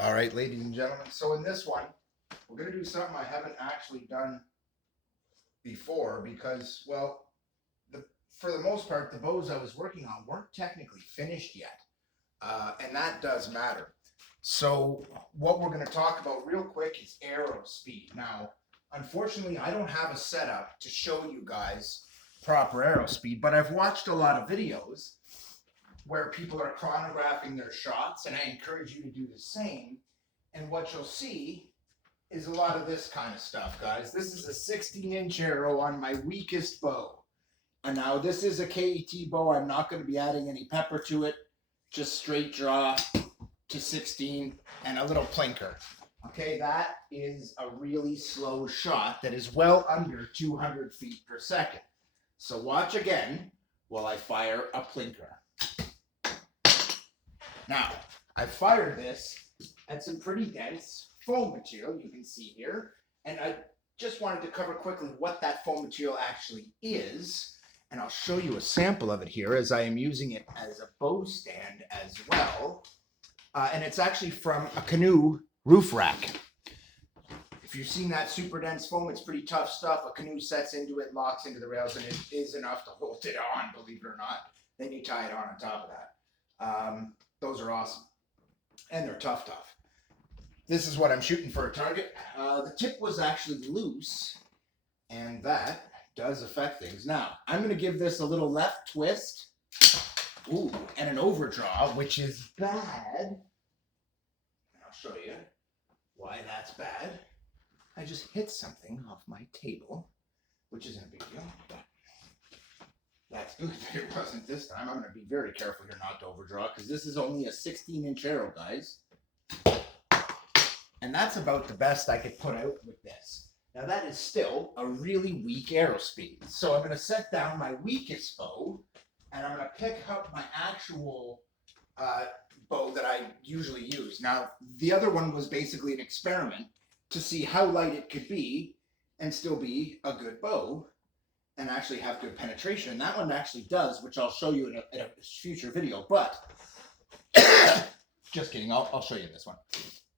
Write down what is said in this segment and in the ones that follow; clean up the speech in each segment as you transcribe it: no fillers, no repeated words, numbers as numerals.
All right, ladies and gentlemen. So in this one, we're going to do something I haven't actually done before because, well, for the most part, the bows I was working on weren't technically finished yet. And that does matter. So what we're going to talk about real quick is arrow speed. Now, unfortunately, I don't have a setup to show you guys proper arrow speed, but I've watched a lot of videos where people are chronographing their shots, and I encourage you to do the same. And what you'll see is a lot of this kind of stuff, guys. This is a 16-inch arrow on my weakest bow. And now this is a KET bow. I'm not going to be adding any pepper to it. Just straight draw to 16 and a little plinker. Okay, that is a really slow shot that is well under 200 feet per second. So watch again while I fire a plinker. Now, I fired this at some pretty dense foam material you can see here, and I just wanted to cover quickly what that foam material actually is, and I'll show you a sample of it here as I am using it as a bow stand as well, and it's actually from a canoe roof rack. If you've seen that super dense foam, it's pretty tough stuff. A canoe sets into it, locks into the rails, and it is enough to hold it on, believe it or not. Then you tie it on top of that. Those are awesome. And they're tough. This is what I'm shooting for a target. The tip was actually loose, and that does affect things. Now, I'm going to give this a little left twist. Ooh, and an overdraw, which is bad. And I'll show you why that's bad. I just hit something off my table, which isn't a big deal, but that's good that it wasn't this time. I'm going to be very careful here not to overdraw because this is only a 16-inch arrow, guys. And that's about the best I could put out with this. Now that is still a really weak arrow speed. So I'm going to set down my weakest bow, and I'm going to pick up my actual bow that I usually use. Now, the other one was basically an experiment to see how light it could be and still be a good bow and actually have good penetration. And that one actually does, which I'll show you in a future video. But, just kidding, I'll show you this one.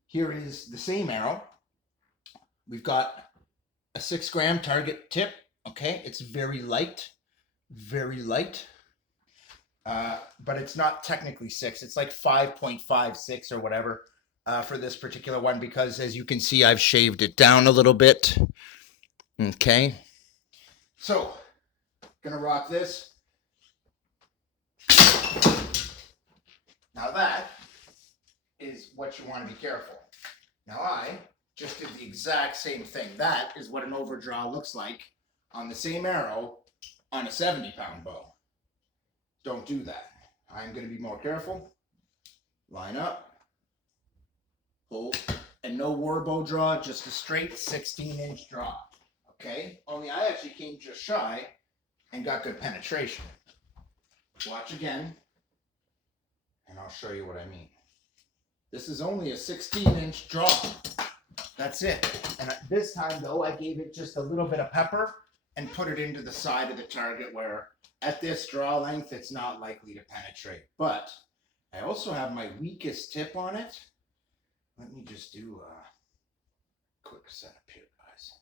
Here is the same arrow. We've got a 6-gram target tip. Okay, it's very light, but it's not technically 6. It's like 5.56 or whatever for this particular one, because as you can see, I've shaved it down a little bit. Okay, so gonna rock this. Now that is what you want to be careful. Now I just did the exact same thing. That is what an overdraw looks like on the same arrow on a 70-pound bow. Don't do that. I'm going to be more careful. Line up. Hold. And no war bow draw, just a straight 16-inch draw. Okay? Only I actually came just shy and got good penetration. Watch again, and I'll show you what I mean. This is only a 16-inch draw. That's it. And this time, though, I gave it just a little bit of pepper and put it into the side of the target where at this draw length, it's not likely to penetrate. But I also have my weakest tip on it. Let me just do a quick setup here, guys.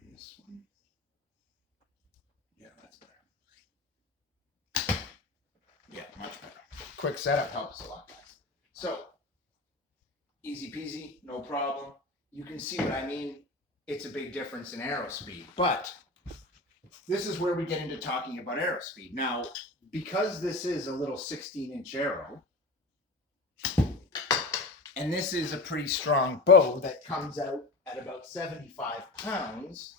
On this one. Yeah, that's better. Yeah, much better. Quick setup helps a lot, guys. So, easy peasy, no problem. You can see what I mean. It's a big difference in arrow speed. But this is where we get into talking about arrow speed. Now, because this is a little 16-inch arrow, and this is a pretty strong bow that comes out at about 75 pounds,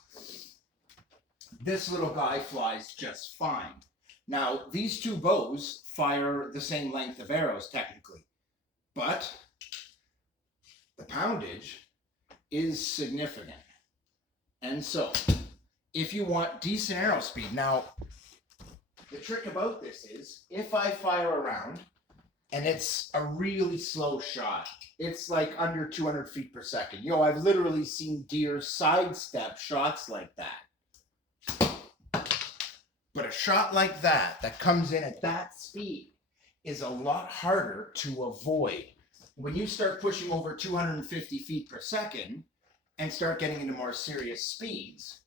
this little guy flies just fine. Now, these two bows fire the same length of arrows, technically, but the poundage is significant. And so, if you want decent arrow speed, now, the trick about this is, if I fire around, and it's a really slow shot, it's like under 200 feet per second. Yo, I've literally seen deer sidestep shots like that. But a shot like that comes in at that speed, is a lot harder to avoid. When you start pushing over 250 feet per second and start getting into more serious speeds,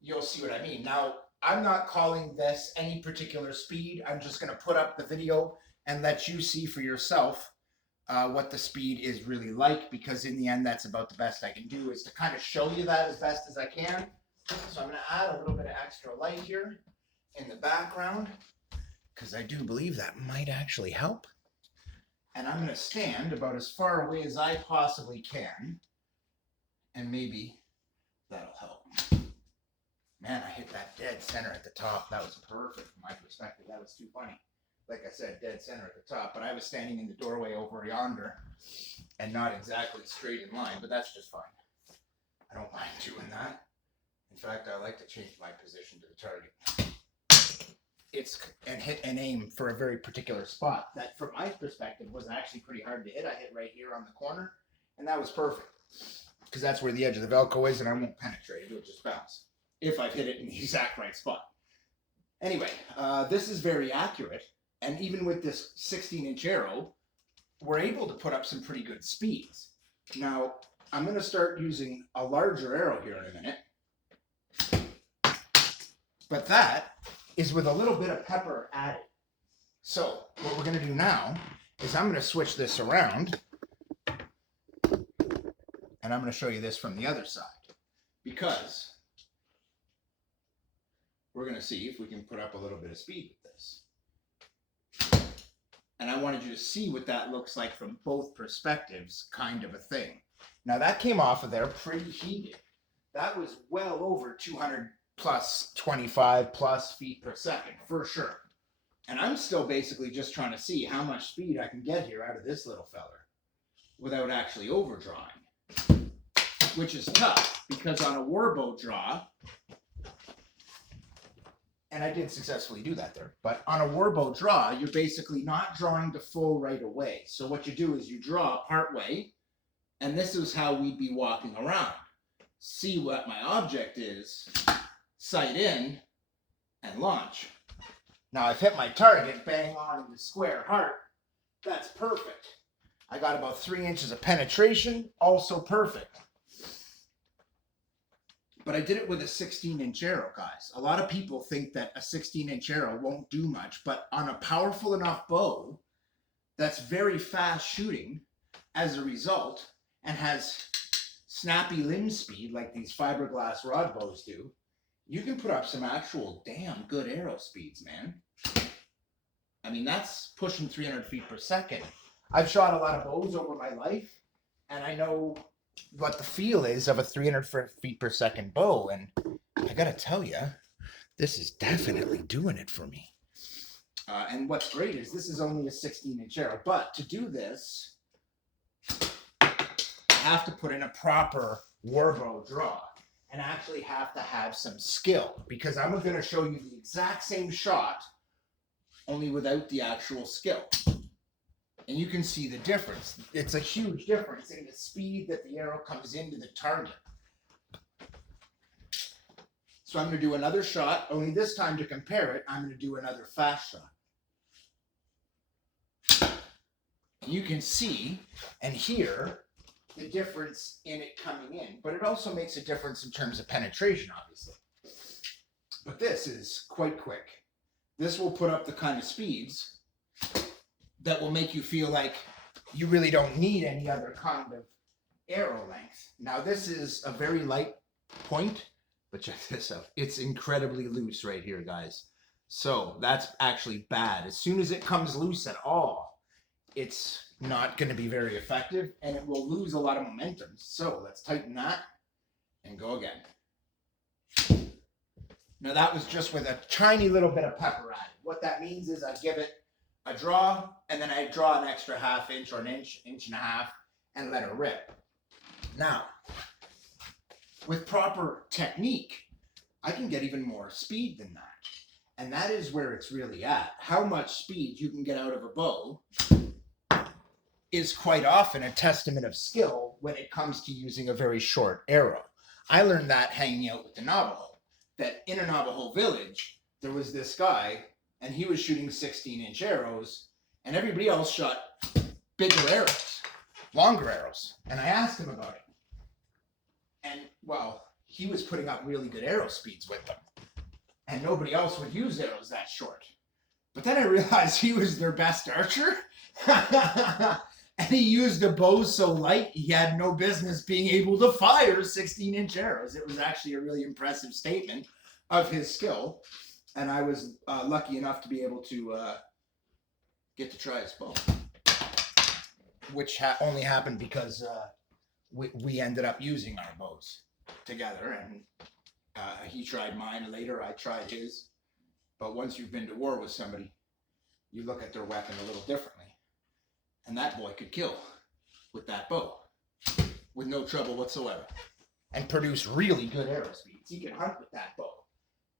you'll see what I mean. Now, I'm not calling this any particular speed. I'm just going to put up the video and let you see for yourself what the speed is really like, because in the end, that's about the best I can do, is to kind of show you that as best as I can. So I'm going to add a little bit of extra light here in the background, because I do believe that might actually help. And I'm going to stand about as far away as I possibly can, and maybe that'll help. Man, I hit that dead center at the top. That was perfect from my perspective. That was too funny. Like I said, dead center at the top, but I was standing in the doorway over yonder and not exactly straight in line, but that's just fine. I don't mind doing that. In fact, I like to change my position to the target. And hit and aim for a very particular spot that, from my perspective, was actually pretty hard to hit. I hit right here on the corner, and that was perfect, because that's where the edge of the Velcro is, and I won't penetrate it. It'll just bounce if I've hit it in the exact right spot. Anyway, this is very accurate, and even with this 16-inch arrow, we're able to put up some pretty good speeds. Now, I'm going to start using a larger arrow here in a minute, but that is with a little bit of pepper added. So what we're going to do now is I'm going to switch this around, and I'm going to show you this from the other side, because we're going to see if we can put up a little bit of speed with this. And I wanted you to see what that looks like from both perspectives, kind of a thing. Now that came off of there pretty heated. That was well over 200 plus 25 plus feet per second, for sure. And I'm still basically just trying to see how much speed I can get here out of this little feller without actually overdrawing, which is tough, because on a warbow draw, and I did successfully do that there, but on a warbow draw, you're basically not drawing to full right away. So what you do is you draw part way, and this is how we'd be walking around. See what my object is, sight in, and launch. Now I've hit my target bang on in the square heart. That's perfect. I got about 3 inches of penetration, also perfect. But I did it with a 16-inch arrow, guys. A lot of people think that a 16-inch arrow won't do much, but on a powerful enough bow that's very fast shooting as a result, and has snappy limb speed like these fiberglass rod bows do, you can put up some actual damn good arrow speeds, man. I mean, that's pushing 300 feet per second. I've shot a lot of bows over my life, and I know what the feel is of a 300 feet per second bow, and I gotta tell you, this is definitely doing it for me. And what's great is this is only a 16-inch arrow, but to do this, I have to put in a proper warbow draw, and actually have to have some skill, because I'm going to show you the exact same shot, only without the actual skill. And you can see the difference. It's a huge difference in the speed that the arrow comes into the target. So I'm going to do another shot, only this time to compare it, I'm going to do another fast shot. And you can see and hear the difference in it coming in, but it also makes a difference in terms of penetration, obviously. But this is quite quick. This will put up the kind of speeds that will make you feel like you really don't need any other kind of arrow length. Now this is a very light point, but check this out. It's incredibly loose right here, guys. So that's actually bad. As soon as it comes loose at all, it's not going to be very effective, and it will lose a lot of momentum. So let's tighten that and go again. Now that was just with a tiny little bit of pepper added. What that means is I give it a draw, and then I draw an extra half inch or an inch, inch and a half, and let it rip. Now, with proper technique, I can get even more speed than that. And that is where it's really at. How much speed you can get out of a bow is quite often a testament of skill when it comes to using a very short arrow. I learned that hanging out with the Navajo, that in a Navajo village, there was this guy, and he was shooting 16-inch arrows, and everybody else shot bigger arrows, longer arrows. And I asked him about it. And, well, he was putting up really good arrow speeds with them. And nobody else would use arrows that short. But then I realized he was their best archer. And he used a bow so light, he had no business being able to fire 16-inch arrows. It was actually a really impressive statement of his skill. And I was lucky enough to be able to get to try his bow. Which only happened because we ended up using our bows together. And he tried mine, and later I tried his. But once you've been to war with somebody, you look at their weapon a little differently. And that boy could kill with that bow with no trouble whatsoever and produce really good arrow speeds. He could hunt with that bow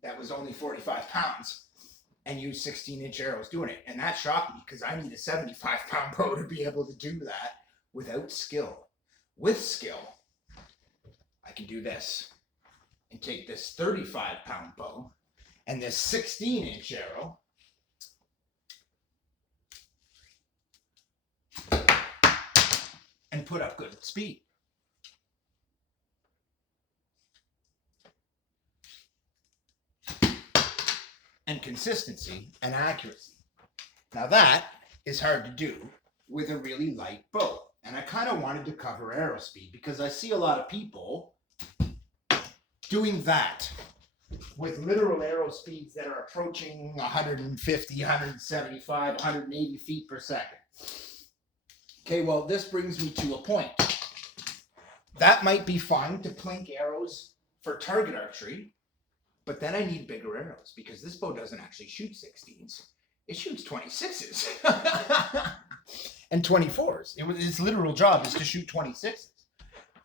that was only 45 pounds and use 16-inch arrows doing it. And that shocked me because I need a 75-pound bow to be able to do that without skill. With skill, I can do this and take this 35-pound bow and this 16-inch arrow and put up good speed. And consistency and accuracy. Now that is hard to do with a really light bow. And I kind of wanted to cover arrow speed because I see a lot of people doing that with literal arrow speeds that are approaching 150, 175, 180 feet per second. Okay, well, this brings me to a point. That might be fine to plink arrows for target archery, but then I need bigger arrows because this bow doesn't actually shoot 16s. It shoots 26s and 24s. Its literal job is to shoot 26s.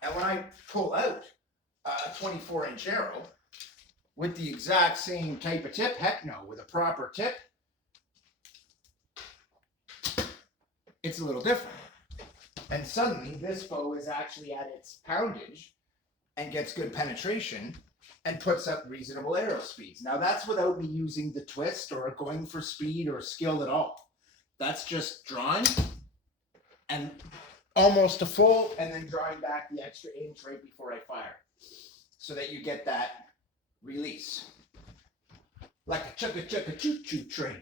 And when I pull out a 24-inch arrow with the exact same type of tip, heck no, with a proper tip, it's a little different. And suddenly this bow is actually at its poundage and gets good penetration and puts up reasonable arrow speeds. Now that's without me using the twist or going for speed or skill at all. That's just drawing and almost a full and then drawing back the extra inch right before I fire so that you get that release. Like a chugga-chugga-choo-choo train.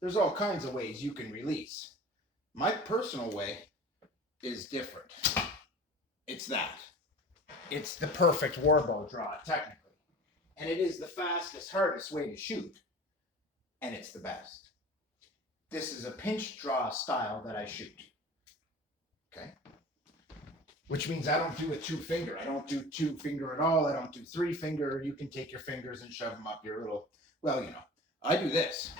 There's all kinds of ways you can release. My personal way is different. It's that. It's the perfect war bow draw, technically. And it is the fastest, hardest way to shoot. And it's the best. This is a pinch draw style that I shoot. Okay? Which means I don't do a 2-finger. I don't do 2-finger at all. I don't do 3-finger. You can take your fingers and shove them up your little, well, you know. I do this.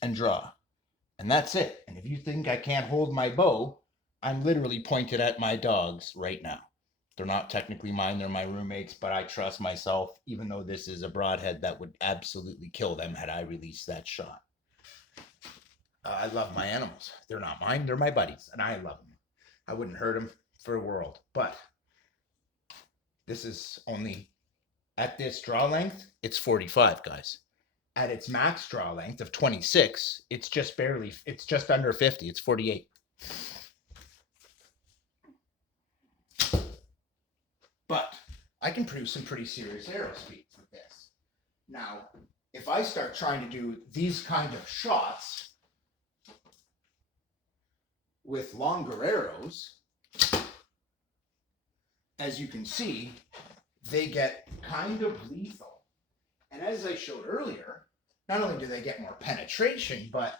And draw. And that's it. And if you think I can't hold my bow, I'm literally pointed at my dogs right now. They're not technically mine, they're my roommates, but I trust myself, even though this is a broadhead that would absolutely kill them had I released that shot. I love my animals. They're not mine, they're my buddies, and I love them. I wouldn't hurt them for a world. But this is only, at this draw length, it's 45, guys. At its max draw length of 26, it's just under 50. It's 48. But I can produce some pretty serious arrow speeds with this. Now, if I start trying to do these kind of shots with longer arrows, as you can see, they get kind of lethal. And as I showed earlier, not only do they get more penetration, but,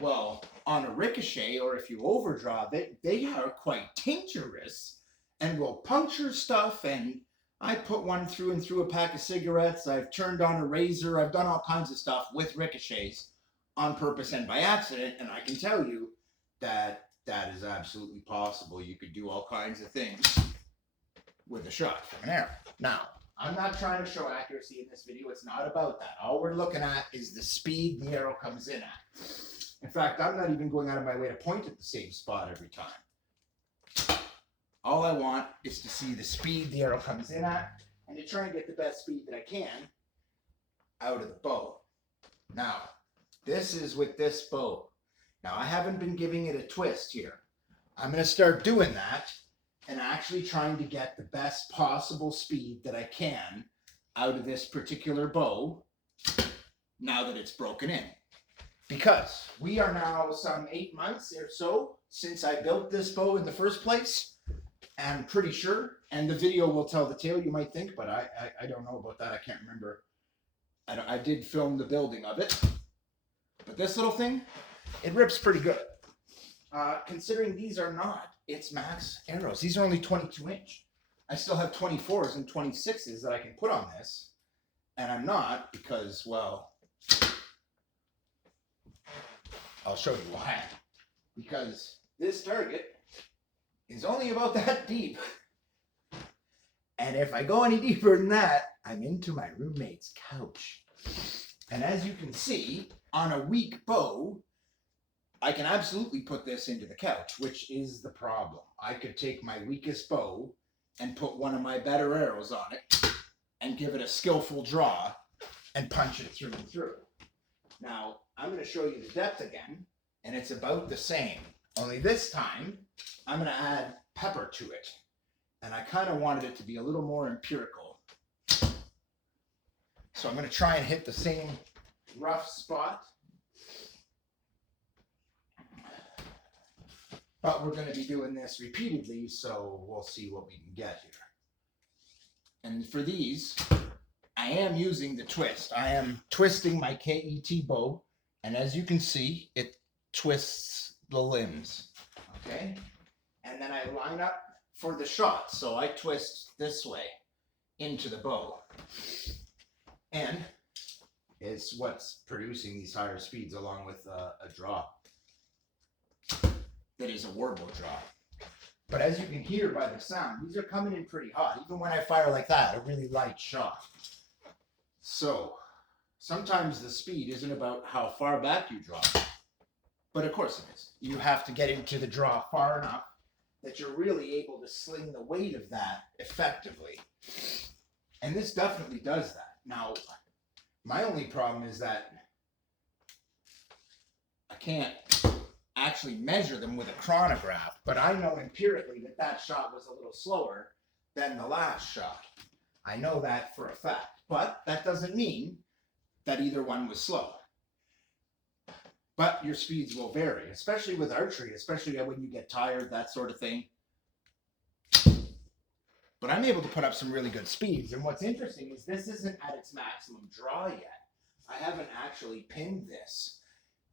well, on a ricochet, or if you overdraw, they are quite dangerous and will puncture stuff. And I put one through and through a pack of cigarettes. I've turned on a razor. I've done all kinds of stuff with ricochets on purpose and by accident. And I can tell you that that is absolutely possible. You could do all kinds of things with a shot from an arrow. Now, I'm not trying to show accuracy in this video. It's not about that. All we're looking at is the speed the arrow comes in at. In fact, I'm not even going out of my way to point at the same spot every time. All I want is to see the speed the arrow comes in at and to try and get the best speed that I can out of the bow. Now, this is with this bow. Now, I haven't been giving it a twist here. I'm going to start doing that and actually trying to get the best possible speed that I can out of this particular bow now that it's broken in. Because we are now some 8 months or so since I built this bow in the first place. I'm pretty sure, and the video will tell the tale, you might think, but I don't know about that. I can't remember. I did film the building of it. But this little thing, it rips pretty good. Considering these are not its max arrows. These are only 22 inch. I still have 24s and 26s that I can put on this. And I'm not because, well, I'll show you why. Because this target is only about that deep. And if I go any deeper than that, I'm into my roommate's couch. And as you can see, on a weak bow, I can absolutely put this into the couch, which is the problem. I could take my weakest bow and put one of my better arrows on it and give it a skillful draw and punch it through and through. Now, I'm going to show you the depth again, and it's about the same. Only this time, I'm going to add pepper to it. And I kind of wanted it to be a little more empirical. So I'm going to try and hit the same rough spot. But we're going to be doing this repeatedly, so we'll see what we can get here. And for these, I am using the twist. I am twisting my KET bow, and as you can see, it twists the limbs, okay? And then I line up for the shot, so I twist this way into the bow. And it's what's producing these higher speeds along with a draw that is a warble draw. But as you can hear by the sound, these are coming in pretty hot. Even when I fire like that, a really light shot. So sometimes the speed isn't about how far back you draw, but of course it is. You have to get into the draw far enough that you're really able to sling the weight of that effectively. And this definitely does that. Now, my only problem is that I can't actually measure them with a chronograph, but I know empirically that that shot was a little slower than the last shot. I know that for a fact, but that doesn't mean that either one was slow. But your speeds will vary, especially with archery, especially when you get tired, that sort of thing. But I'm able to put up some really good speeds, and what's interesting is this isn't at its maximum draw yet. I haven't actually pinned this.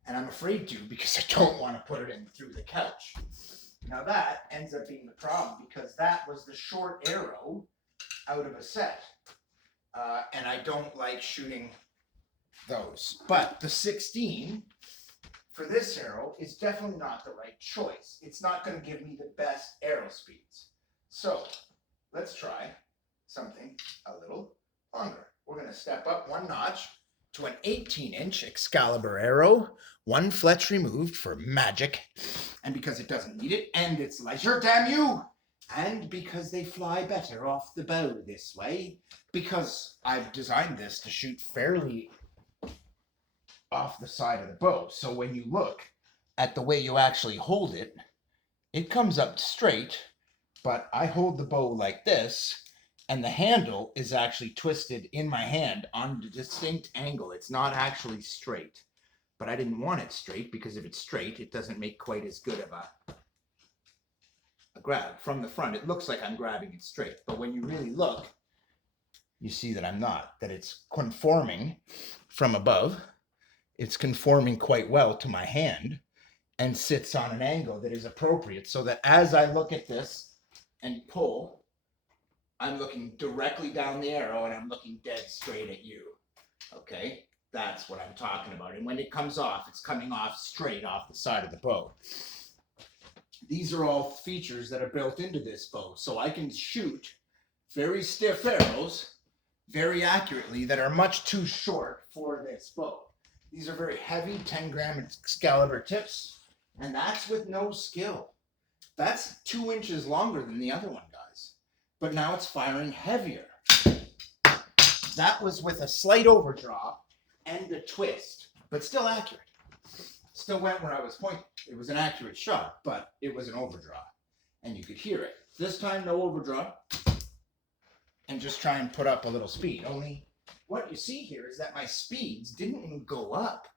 And I'm afraid to because I don't want to put it in through the couch. Now that ends up being the problem because that was the short arrow out of a set. And I don't like shooting those. But the 16 for this arrow is definitely not the right choice. It's not going to give me the best arrow speeds. So let's try something a little longer. We're going to step up one notch to an 18-inch Excalibur arrow, one fletch removed for magic, and because it doesn't need it, and it's lighter, damn you, and because they fly better off the bow this way, because I've designed this to shoot fairly off the side of the bow, so when you look at the way you actually hold it, it comes up straight, but I hold the bow like this, and the handle is actually twisted in my hand on a distinct angle. It's not actually straight. But I didn't want it straight because if it's straight, it doesn't make quite as good of a grab. From the front, it looks like I'm grabbing it straight. But when you really look, you see that I'm not. That it's conforming from above. It's conforming quite well to my hand and sits on an angle that is appropriate so that as I look at this and pull, I'm looking directly down the arrow and I'm looking dead straight at you. Okay? That's what I'm talking about. And when it comes off, it's coming off straight off the side of the bow. These are all features that are built into this bow. So I can shoot very stiff arrows very accurately that are much too short for this bow. These are very heavy 10-gram Excalibur tips. And that's with no skill. That's 2 inches longer than the other one, guys. But now it's firing heavier. That was with a slight overdraw and a twist, but still accurate. Still went where I was pointing. It was an accurate shot, but it was an overdraw. And you could hear it. This time, no overdraw. And just try and put up a little speed. Only what you see here is that my speeds didn't even go up.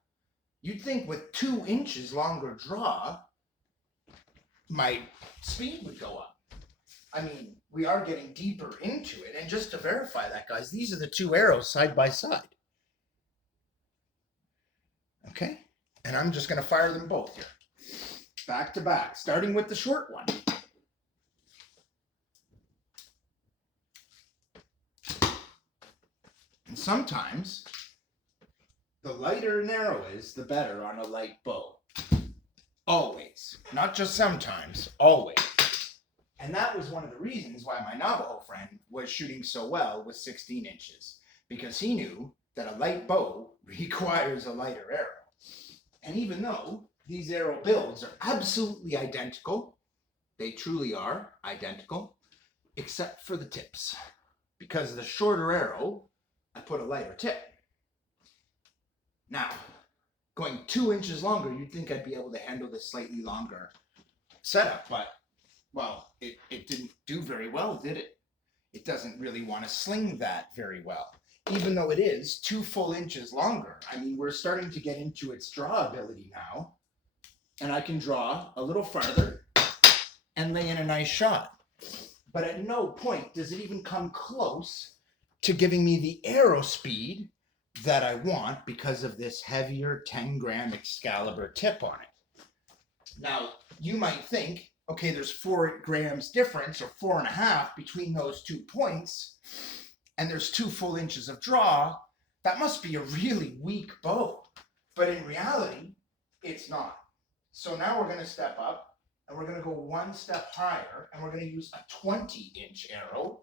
You'd think with 2 inches longer draw, my speed would go up. I mean, we are getting deeper into it. And just to verify that, guys, these are the 2 arrows side by side. Okay? And I'm just going to fire them both here. Back to back, starting with the short one. And sometimes, the lighter an arrow is, the better on a light bow. Always. Not just sometimes, always. And that was one of the reasons why my Navajo friend was shooting so well with 16 inches. Because he knew that a light bow requires a lighter arrow. And even though these arrow builds are absolutely identical, they truly are identical, except for the tips. Because of the shorter arrow, I put a lighter tip. Now, going 2 inches longer, you'd think I'd be able to handle this slightly longer setup, but, well, it didn't do very well, did it? It doesn't really want to sling that very well, even though it is 2 full inches longer. I mean, we're starting to get into its draw ability now, and I can draw a little farther and lay in a nice shot. But at no point does it even come close to giving me the arrow speed that I want because of this heavier 10-gram Excalibur tip on it. Now, you might think, okay, there's 4 grams difference, or 4.5 between those 2 points, and there's 2 full inches of draw. That must be a really weak bow. But in reality, it's not. So now we're going to step up, and we're going to go 1 step higher, and we're going to use a 20-inch arrow.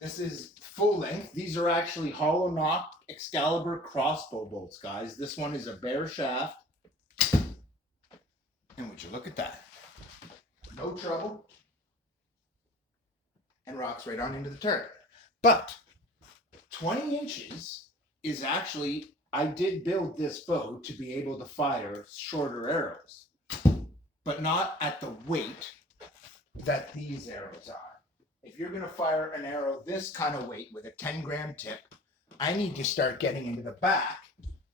This is full length. These are actually hollow knock Excalibur crossbow bolts, guys. This one is a bare shaft. And would you look at that? No trouble. And rocks right on into the target. But 20 inches is actually, I did build this bow to be able to fire shorter arrows, but not at the weight that these arrows are. If you're going to fire an arrow this kind of weight with a 10-gram tip, I need to start getting into the back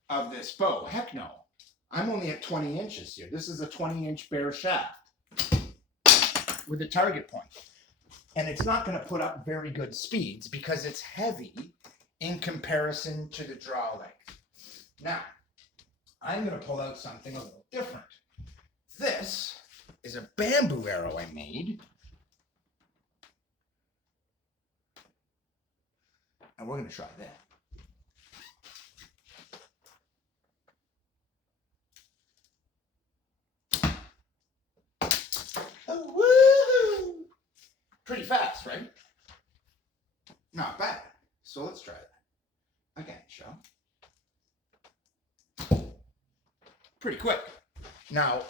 of this bow. Heck no. I'm only at 20 inches here. This is a 20-inch bare shaft with a target point. And it's not going to put up very good speeds because it's heavy in comparison to the draw length. Now, I'm going to pull out something a little different. This is a bamboo arrow I made. And we're going to try that. Oh, woo! Pretty fast, right? Not bad. So let's try that. Again, shall. Pretty quick. Now,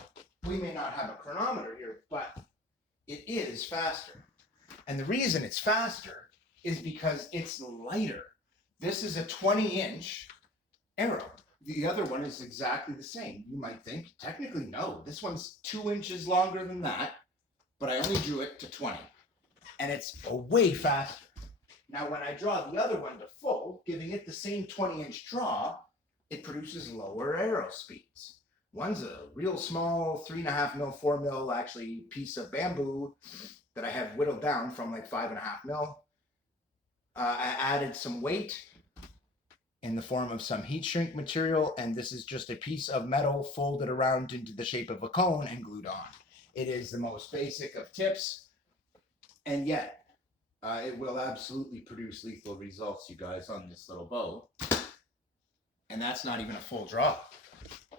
we may not have a chronometer here, but it is faster. And the reason it's faster is because it's lighter. This is a 20-inch arrow. The other one is exactly the same. You might think, technically no, this one's 2 inches longer than that, but I only drew it to 20. And it's way faster. Now when I draw the other one to full, giving it the same 20-inch draw, it produces lower arrow speeds. One's a real small 3.5 mil, 4 mil actually piece of bamboo that I have whittled down from like 5.5 mil. I added some weight in the form of some heat shrink material, and this is just a piece of metal folded around into the shape of a cone and glued on. It is the most basic of tips, and yet it will absolutely produce lethal results, you guys, on this little bow. And that's not even a full draw.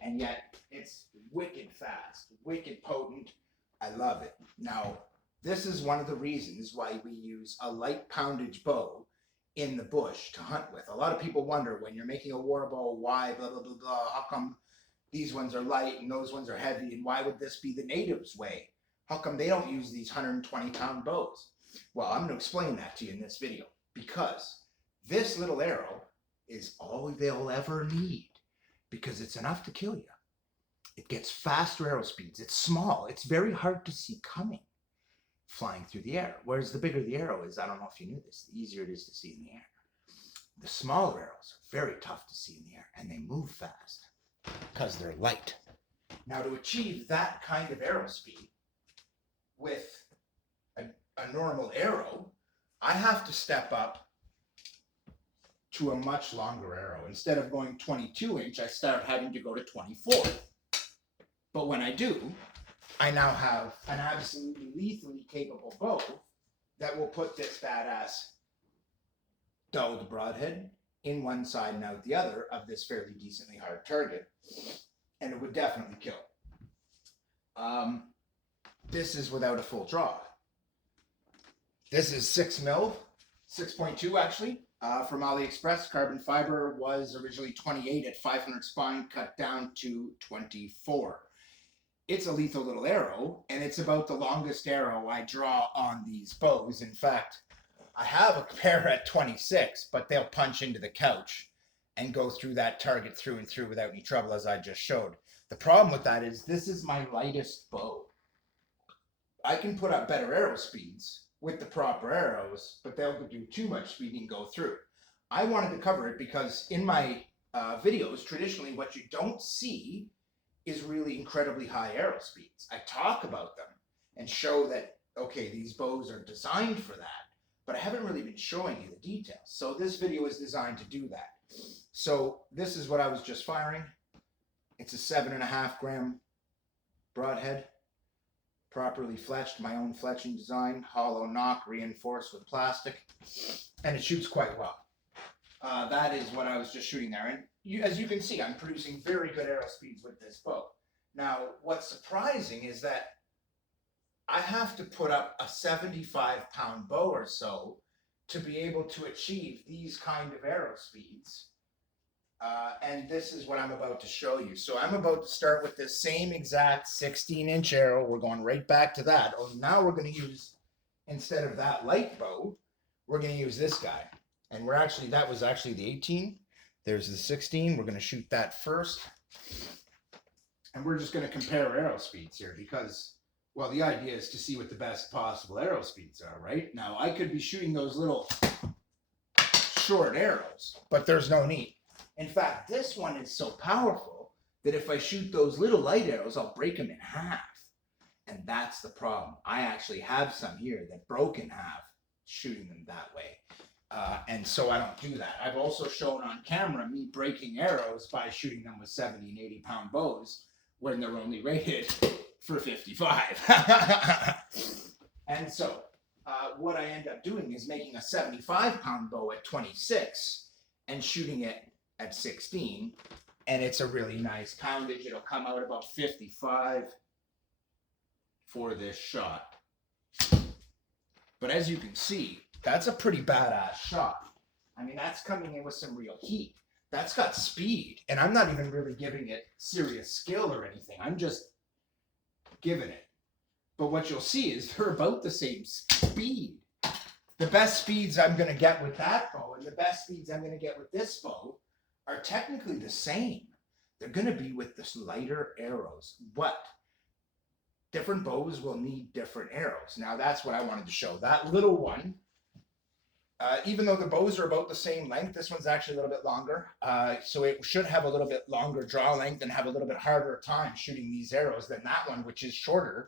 And yet it's wicked fast, wicked potent. I love it. Now, this is one of the reasons why we use a light poundage bow in the bush to hunt with. A lot of people wonder when you're making a war bow, why, blah, blah, blah, blah, how come these ones are light and those ones are heavy, and why would this be the natives' way How come they don't use these 120-pound bows? Well, I'm going to explain that to you in this video, because this little arrow is all they'll ever need, because it's enough to kill you. It gets faster arrow speeds. It's small. It's very hard to see coming, flying through the air. Whereas the bigger the arrow is, I don't know if you knew this, the easier it is to see in the air. The smaller arrows are very tough to see in the air, and they move fast because they're light. Now, to achieve that kind of arrow speed with a normal arrow, I have to step up to a much longer arrow. Instead of going 22-inch, I start having to go to 24. But when I do, I now have an absolutely lethally capable bow that will put this badass dulled broadhead in one side and out the other of this fairly decently hard target, and it would definitely kill. This is without a full draw. This is 6 mil, 6.2 actually, from AliExpress. Carbon fiber was originally 28 at 500 spine, cut down to 24. It's a lethal little arrow, and it's about the longest arrow I draw on these bows. In fact, I have a pair at 26, but they'll punch into the couch and go through that target through and through without any trouble, as I just showed. The problem with that is this is my lightest bow. I can put up better arrow speeds with the proper arrows, but they'll do too much speeding and go through. I wanted to cover it because in my videos, traditionally what you don't see is really incredibly high arrow speeds. I talk about them and show that, okay, these bows are designed for that, but I haven't really been showing you the details. So this video is designed to do that. So this is what I was just firing. It's a 7.5 gram broadhead, properly fletched, my own fletching design, hollow knock, reinforced with plastic, and it shoots quite well. That is what I was just shooting there. And as you can see, I'm producing very good arrow speeds with this bow. Now, what's surprising is that I have to put up a 75-pound bow or so to be able to achieve these kind of arrow speeds. And this is what I'm about to show you. So I'm about to start with this same exact 16-inch arrow. We're going right back to that. Oh, now we're going to use, instead of that light bow, we're going to use this guy. And we're actually, that was actually the 18. There's the 16. We're going to shoot that first. And we're just going to compare arrow speeds here because, well, the idea is to see what the best possible arrow speeds are, right? Now, I could be shooting those little short arrows, but there's no need. In fact, this one is so powerful that if I shoot those little light arrows, I'll break them in half. And that's the problem. I actually have some here that broke in half shooting them that way. And so I don't do that. I've also shown on camera me breaking arrows by shooting them with 70 and 80-pound bows when they're only rated for 55. And so what I end up doing is making a 75-pound bow at 26 and shooting it at 16, and it's a really nice poundage. It'll come out about 55 for this shot. But as you can see, that's a pretty badass shot. I mean, that's coming in with some real heat. That's got speed, and I'm not even really giving it serious skill or anything. I'm just giving it. But what you'll see is they're about the same speed. The best speeds I'm going to get with that bow and the best speeds I'm going to get with this bow are technically the same. They're going to be with the lighter arrows. But different bows will need different arrows. Now that's what I wanted to show. That little one, even though the bows are about the same length, this one's actually a little bit longer. So it should have a little bit longer draw length and have a little bit harder time shooting these arrows than that one, which is shorter.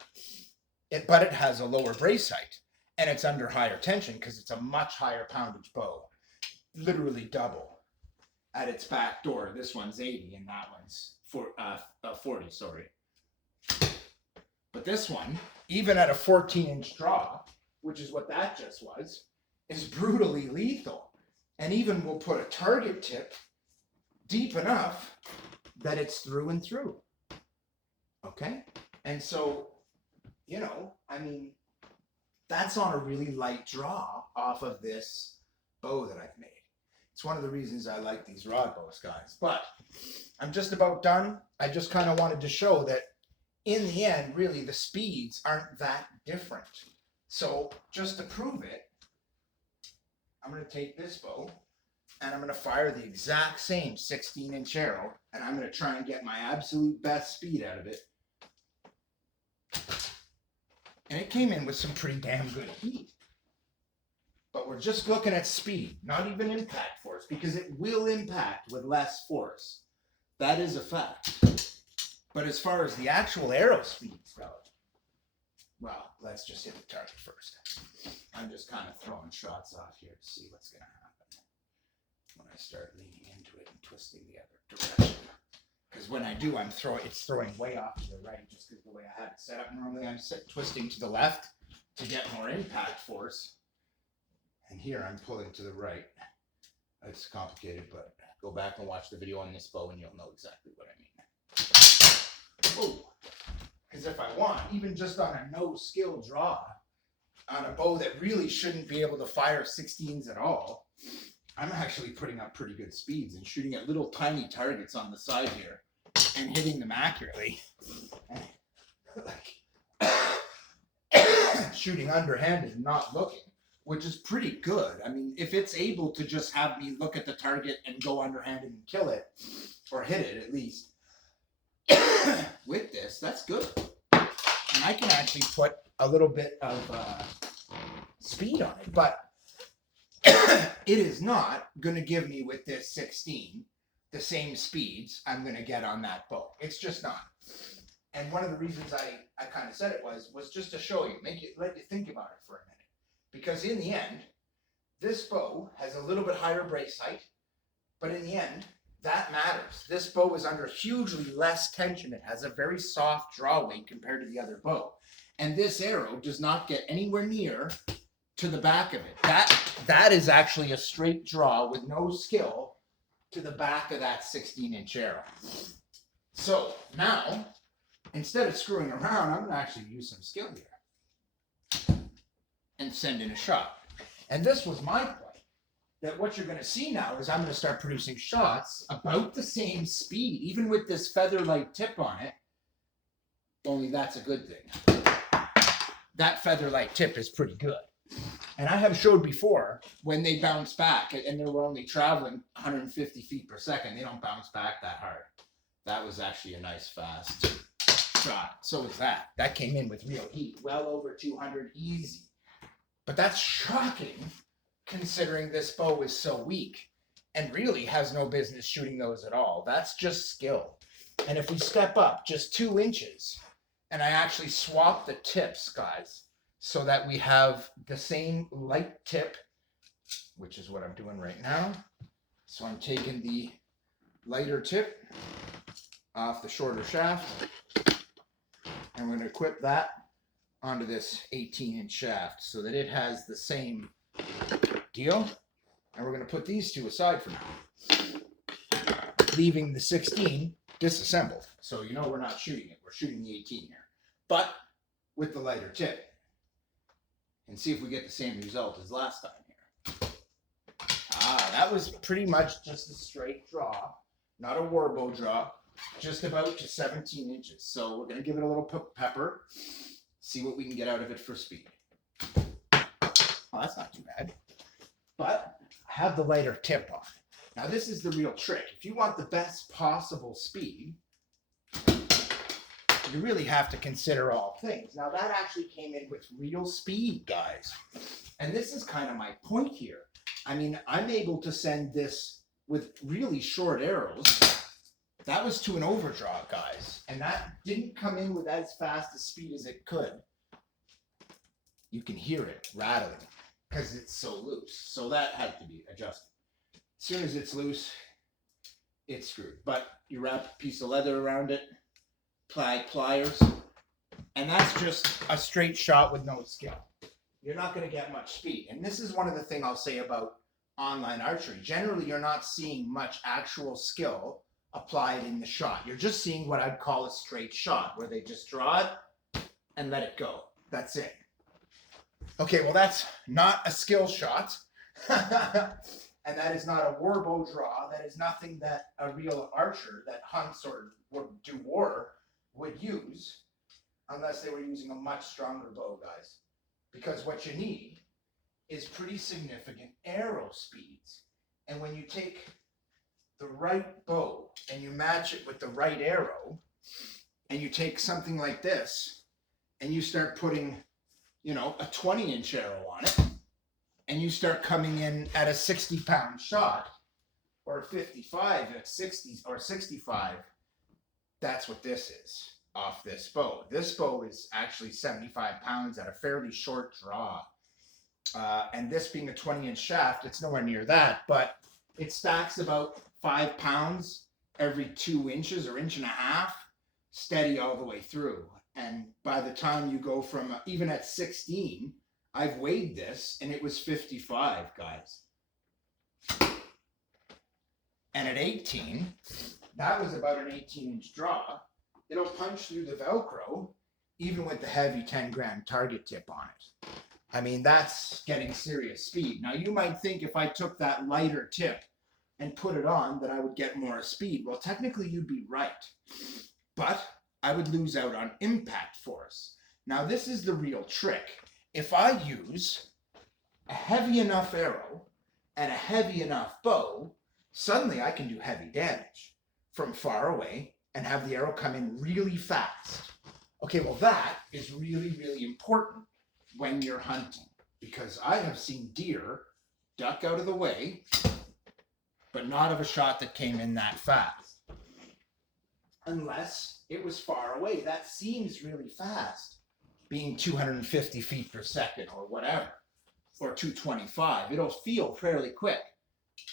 But it has a lower brace height. And it's under higher tension because it's a much higher poundage bow. Literally double at its back door. This one's 80 and that one's 40, sorry. But this one, even at a 14-inch draw, which is what that just was, is brutally lethal. And even will put a target tip deep enough that it's through and through. Okay? And so, you know, I mean, that's on a really light draw off of this bow that I've made. It's one of the reasons I like these rod bows, guys. But I'm just about done. I just kind of wanted to show that in the end, really, the speeds aren't that different. So just to prove it, I'm going to take this bow and I'm going to fire the exact same 16-inch arrow, and I'm going to try and get my absolute best speed out of it. And it came in with some pretty damn good heat. But we're just looking at speed, not even impact force, because it will impact with less force. That is a fact. But as far as the actual arrow speeds go, well, let's just hit the target first. I'm just kind of throwing shots off here to see what's going to happen when I start leaning into it and twisting the other direction. Because when I do, it's throwing way off to the right just because the way I have it set up. Normally I'm twisting to the left to get more impact force. And here I'm pulling to the right. It's complicated, but go back and watch the video on this bow and you'll know exactly what I mean. Oh, because if I want, even just on a no skill draw, on a bow that really shouldn't be able to fire 16s at all, I'm actually putting up pretty good speeds and shooting at little tiny targets on the side here and hitting them accurately. Shooting underhanded and not looking, which is pretty good. I mean, if it's able to just have me look at the target and go underhanded and kill it, or hit it at least, with this, that's good. And I can actually put a little bit of speed on it, but it is not going to give me with this 16 the same speeds I'm going to get on that bow. It's just not. And one of the reasons I kind of said it was just to show you, let you think about it for a minute. Because in the end, this bow has a little bit higher brace height, but in the end, that matters. This bow is under hugely less tension. It has a very soft draw weight compared to the other bow. And this arrow does not get anywhere near to the back of it. That is actually a straight draw with no skill to the back of that 16-inch arrow. So now, instead of screwing around, I'm going to actually use some skill here and send in a shot. And this was my play. That what you're going to see now is I'm going to start producing shots about the same speed, even with this feather-light tip on it, only that's a good thing. That feather-light tip is pretty good. And I have showed before, when they bounce back, and they were only traveling 150 feet per second, they don't bounce back that hard. That was actually a nice, fast shot. So was that. That came in with real heat, well over 200 easy. But that's shocking, considering this bow is so weak and really has no business shooting those at all. That's just skill. And if we step up just 2 inches and I actually swap the tips, guys, so that we have the same light tip, which is what I'm doing right now. So I'm taking the lighter tip off the shorter shaft. I'm going to equip that onto this 18-inch shaft so that it has the same deal. And we're going to put these two aside for now, leaving the 16 disassembled. So you know we're not shooting it. We're shooting the 18 here, but with the lighter tip. And see if we get the same result as last time here. That was pretty much just a straight draw, not a warbow draw, just about to 17 inches. So we're going to give it a little pepper, see what we can get out of it for speed. Oh, that's not too bad. But I have the lighter tip on. Now this is the real trick. If you want the best possible speed, you really have to consider all things. Now that actually came in with real speed, guys. And this is kind of my point here. I mean, I'm able to send this with really short arrows. That was to an overdraw, guys. And that didn't come in with as fast a speed as it could. You can hear it rattling because it's so loose. So that had to be adjusted. As soon as it's loose, it's screwed. But you wrap a piece of leather around it, pliers, and that's just a straight shot with no skill. You're not going to get much speed. And this is one of the things I'll say about online archery. Generally, you're not seeing much actual skill applied in the shot. You're just seeing what I'd call a straight shot, where they just draw it and let it go. That's it. Okay, well, that's not a skill shot. And that is not a warbow draw. That is nothing that a real archer that hunts or would do war would use. unless they were using a much stronger bow, guys. Because what you need is pretty significant arrow speeds. And when you take the right bow and you match it with the right arrow, and you take something like this and you start putting, you know, a 20-inch arrow on it, and you start coming in at a 60-pound shot, or 55 at 60 or 65, that's what this is off this bow. This bow is actually 75 pounds at a fairly short draw. And this being a 20-inch shaft, it's nowhere near that, but it stacks about 5 pounds every 2 inches or inch and a half, steady all the way through. And by the time you go from, even at 16, I've weighed this and it was 55, guys. And at 18, that was about an 18-inch draw. It'll punch through the Velcro, even with the heavy 10-gram target tip on it. I mean, that's getting serious speed. Now, you might think if I took that lighter tip and put it on that I would get more speed. Well, technically, you'd be right. But I would lose out on impact force. Now, this is the real trick. If I use a heavy enough arrow and a heavy enough bow, suddenly I can do heavy damage from far away and have the arrow come in really fast. Okay, well, that is really, really important when you're hunting, because I have seen deer duck out of the way, but not of a shot that came in that fast. Unless it was far away. That seems really fast, being 250 feet per second or whatever, or 225. It'll feel fairly quick.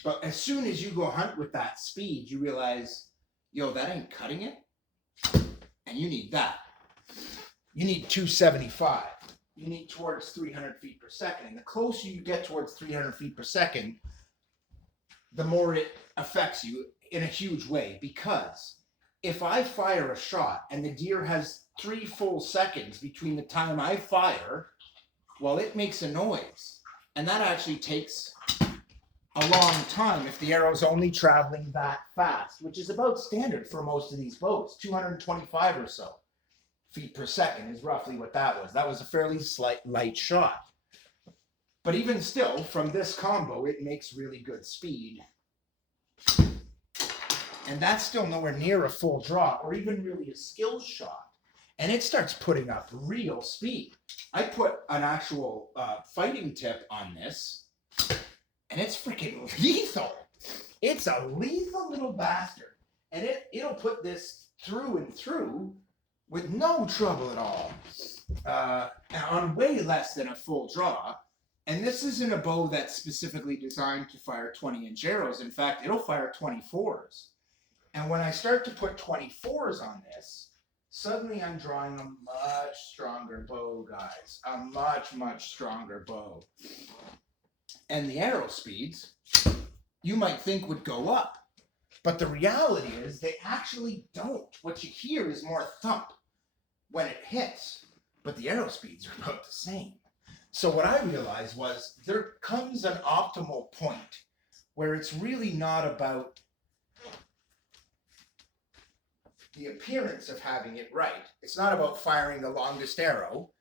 But as soon as you go hunt with that speed, you realize, yo, that ain't cutting it. And you need that. You need 275. You need towards 300 feet per second. And the closer you get towards 300 feet per second, the more it affects you in a huge way. Because if I fire a shot and the deer has 3 full seconds between the time I fire, well, it makes a noise. And that actually takes a long time if the arrow's only traveling that fast, which is about standard for most of these bows. 225 or so feet per second is roughly what that was. That was a fairly light shot. But even still, from this combo, it makes really good speed. And that's still nowhere near a full draw or even really a skill shot. And it starts putting up real speed. I put an actual fighting tip on this, and it's freaking lethal. It's a lethal little bastard. And it'll put this through and through with no trouble at all. On way less than a full draw. And this isn't a bow that's specifically designed to fire 20-inch arrows. In fact, it'll fire 24s. And when I start to put 24s on this, suddenly I'm drawing a much stronger bow, guys. A much, much stronger bow. And the arrow speeds, you might think would go up. But the reality is they actually don't. What you hear is more thump when it hits. But the arrow speeds are about the same. So what I realized was there comes an optimal point where it's really not about the appearance of having it right. It's not about firing the longest arrow.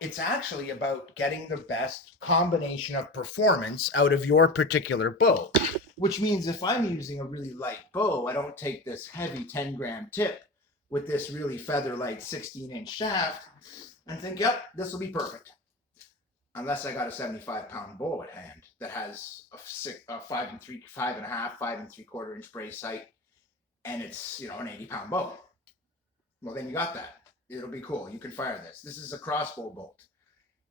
It's actually about getting the best combination of performance out of your particular bow. Which means if I'm using a really light bow, I don't take this heavy 10-gram tip with this really feather light 16-inch shaft and think, yep, this will be perfect. Unless I got a 75-pound bow at hand that has a 5 and a half, 5 3/4 inch brace sight, and it's, you know, an 80-pound bow. Well, then you got that. It'll be cool. You can fire this. This is a crossbow bolt,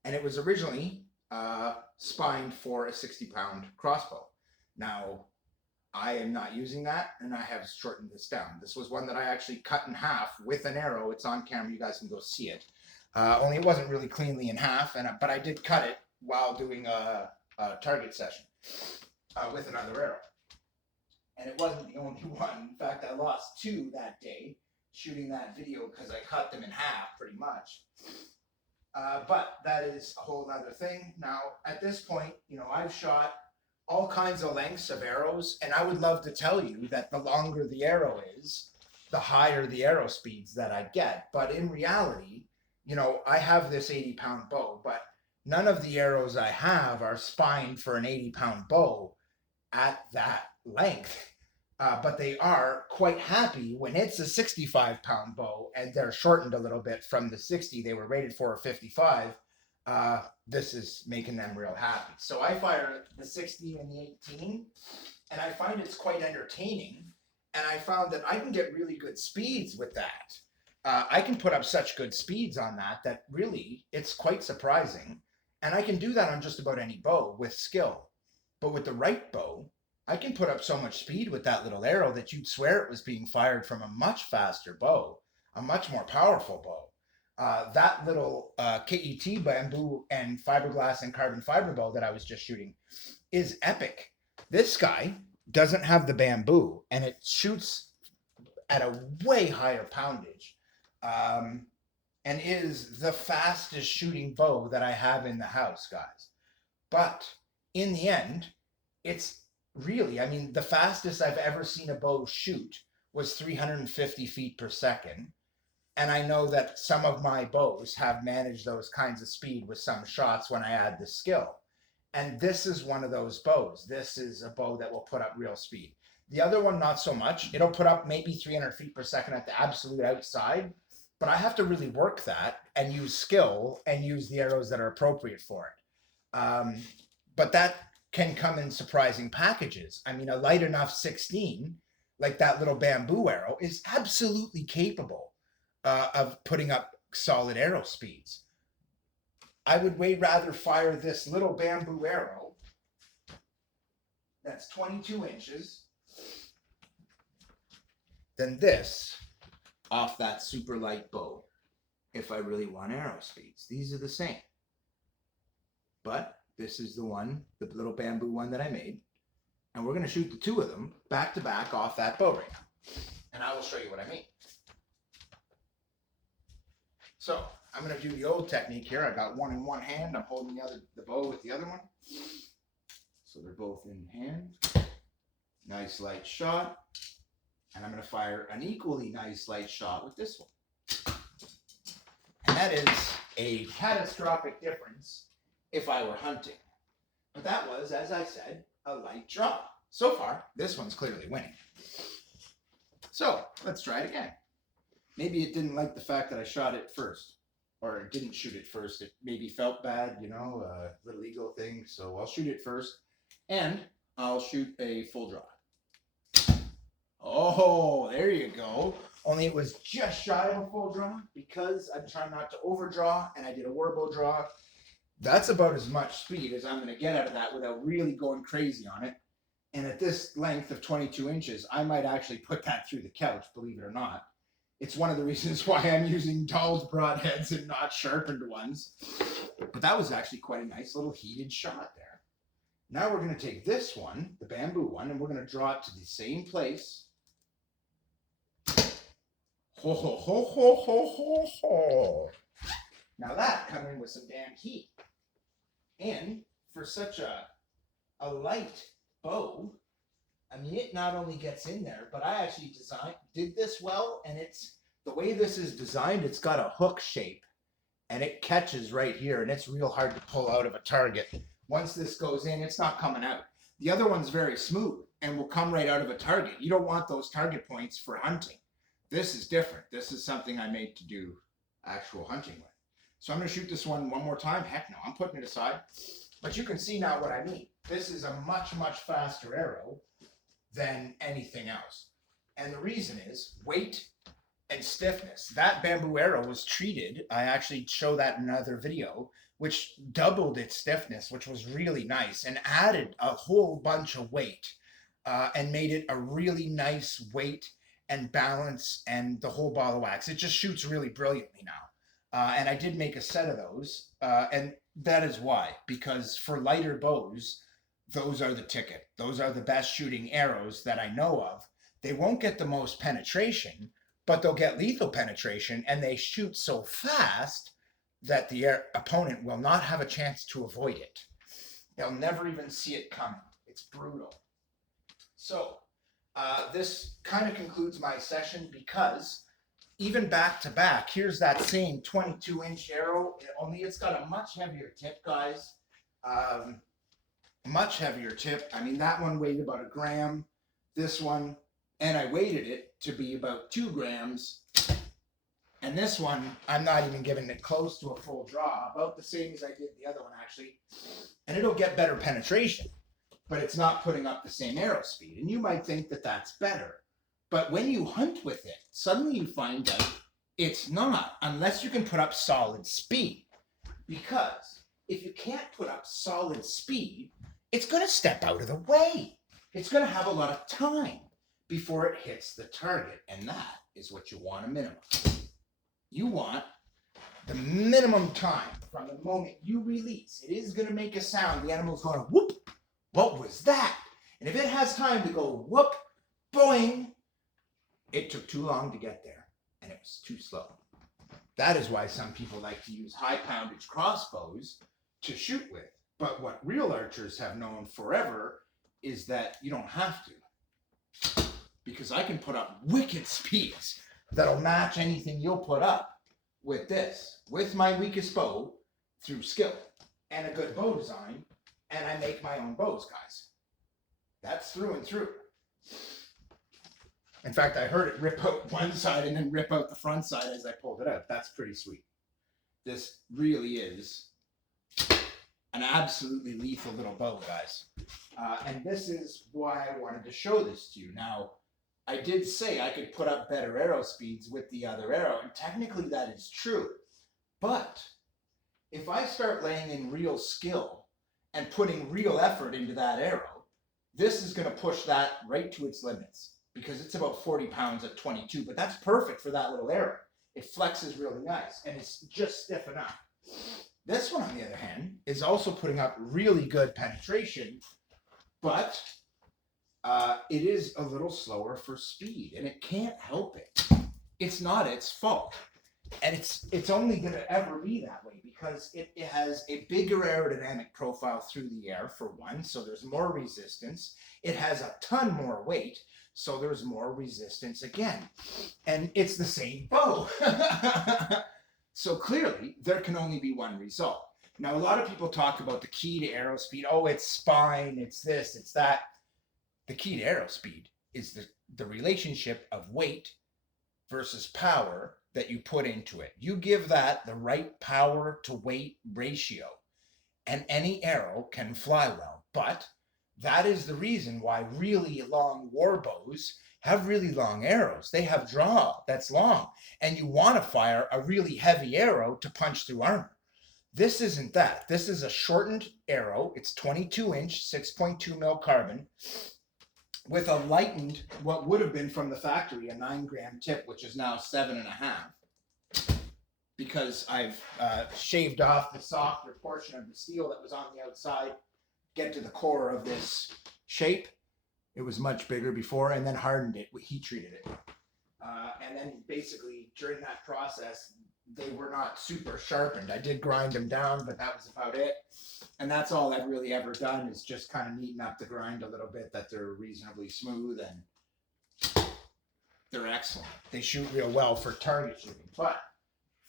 and it was originally spined for a 60-pound crossbow. Now, I am not using that, and I have shortened this down. This was one that I actually cut in half with an arrow. It's on camera. You guys can go see it. Only it wasn't really cleanly in half, but I did cut it while doing a target session with another arrow. And it wasn't the only one. In fact, I lost 2 that day shooting that video because I cut them in half pretty much. But that is a whole other thing. Now, at this point, you know, I've shot all kinds of lengths of arrows, and I would love to tell you that the longer the arrow is, the higher the arrow speeds that I get. But in reality, you know, I have this 80-pound bow, but none of the arrows I have are spined for an 80-pound bow at that length. But they are quite happy when it's a 65-pound bow and they're shortened a little bit from the 60 they were rated for, 55. This is making them real happy. So I fire the 60 and the 18, and I find it's quite entertaining. And I found that I can get really good speeds with that. I can put up such good speeds on that really it's quite surprising. And I can do that on just about any bow with skill. But with the right bow, I can put up so much speed with that little arrow that you'd swear it was being fired from a much faster bow, a much more powerful bow. That little KET bamboo and fiberglass and carbon fiber bow that I was just shooting is epic. This guy doesn't have the bamboo, and it shoots at a way higher poundage, and is the fastest shooting bow that I have in the house, guys. But in the end, it's really, I mean, the fastest I've ever seen a bow shoot was 350 feet per second. And I know that some of my bows have managed those kinds of speed with some shots when I add the skill. And this is one of those bows. This is a bow that will put up real speed. The other one, not so much. It'll put up maybe 300 feet per second at the absolute outside, but I have to really work that and use skill and use the arrows that are appropriate for it. But that can come in surprising packages. I mean, a light enough 16, like that little bamboo arrow, is absolutely capable of putting up solid arrow speeds. I would way rather fire this little bamboo arrow that's 22 inches than this off that super light bow if I really want arrow speeds. These are the same. But this is the one, the little bamboo one that I made. And we're going to shoot the two of them back to back off that bow right now. And I will show you what I mean. So I'm going to do the old technique here. I got one in one hand. I'm holding the bow with the other one. So they're both in hand. Nice light shot. And I'm going to fire an equally nice light shot with this one. And that is a catastrophic difference if I were hunting. But that was, as I said, a light draw. So far, this one's clearly winning. So let's try it again. Maybe it didn't like the fact that I shot it first, or didn't shoot it first. It maybe felt bad, you know, little ego thing. So I'll shoot it first, and I'll shoot a full draw. Oh, there you go. Only it was just shy of a full draw because I'm trying not to overdraw, and I did a warbow draw. That's about as much speed as I'm going to get out of that without really going crazy on it. And at this length of 22 inches, I might actually put that through the couch, believe it or not. It's one of the reasons why I'm using dulled broadheads and not sharpened ones. But that was actually quite a nice little heated shot there. Now we're going to take this one, the bamboo one, and we're going to draw it to the same place. Ho, ho, ho, ho, ho, ho, ho. Now that coming with some damn heat. And for such a light bow, I mean, it not only gets in there, but I actually did this well, and it's the way this is designed, it's got a hook shape, and it catches right here, and it's real hard to pull out of a target. Once this goes in, it's not coming out. The other one's very smooth and will come right out of a target. You don't want those target points for hunting. This is different. This is something I made to do actual hunting with. So I'm going to shoot this one more time. Heck no, I'm putting it aside. But you can see now what I mean. This is a much, much faster arrow than anything else. And the reason is weight and stiffness. That bamboo arrow was treated, I actually show that in another video, which doubled its stiffness, which was really nice, and added a whole bunch of weight and made it a really nice weight and balance and the whole ball of wax. It just shoots really brilliantly now. And I did make a set of those, and that is why, because for lighter bows, those are the ticket. Those are the best shooting arrows that I know of. They won't get the most penetration, but they'll get lethal penetration, and they shoot so fast that the opponent will not have a chance to avoid it. They'll never even see it coming. It's brutal. So this kind of concludes my session because even back to back, here's that same 22-inch arrow, only it's got a much heavier tip, guys. Much heavier tip. I mean, that one weighed about 1 gram. This one, and I weighted it to be about 2 grams. And this one, I'm not even giving it close to a full draw, about the same as I did the other one, actually. And it'll get better penetration, but it's not putting up the same arrow speed. And you might think that that's better. But when you hunt with it, suddenly you find that it's not, unless you can put up solid speed. Because if you can't put up solid speed, it's going to step out of the way. It's going to have a lot of time before it hits the target. And that is what you want to minimize. You want the minimum time from the moment you release. It is going to make a sound. The animal's going, whoop, what was that? And if it has time to go, whoop, boing, it took too long to get there, and it was too slow. That is why some people like to use high poundage crossbows to shoot with. But what real archers have known forever is that you don't have to. Because I can put up wicked speeds that'll match anything you'll put up with this, with my weakest bow, through skill and a good bow design, and I make my own bows, guys. That's through and through. In fact, I heard it rip out one side and then rip out the front side as I pulled it out. That's pretty sweet. This really is an absolutely lethal little bow, guys. And this is why I wanted to show this to you. Now, I did say I could put up better arrow speeds with the other arrow, and technically that is true. But if I start laying in real skill and putting real effort into that arrow, this is going to push that right to its limits, because it's about 40 pounds at 22, but that's perfect for that little arrow. It flexes really nice, and it's just stiff enough. This one, on the other hand, is also putting up really good penetration, but it is a little slower for speed, and it can't help it. It's not its fault. And it's only going to ever be that way because it has a bigger aerodynamic profile through the air, for one, so there's more resistance. It has a ton more weight, so there's more resistance again. And it's the same bow. So clearly, there can only be one result. Now, a lot of people talk about the key to arrow speed. Oh, it's spine, it's this, it's that. The key to arrow speed is the relationship of weight versus power that you put into it. You give that the right power to weight ratio, and any arrow can fly well. But that is the reason why really long war bows have really long arrows. They have draw that's long, and you want to fire a really heavy arrow to punch through armor. This isn't that. This is a shortened arrow. It's 22-inch, 6.2 mil carbon, with a lightened, what would have been from the factory, a 9-gram tip, which is now 7.5, because I've shaved off the softer portion of the steel that was on the outside, get to the core of this shape. It was much bigger before, and then hardened it, heat treated it. And then basically during that process, they were not super sharpened. I did grind them down, but that was about it. And that's all I've really ever done, is just kind of neaten up the grind a little bit, that they're reasonably smooth, and they're excellent. They shoot real well for target shooting. But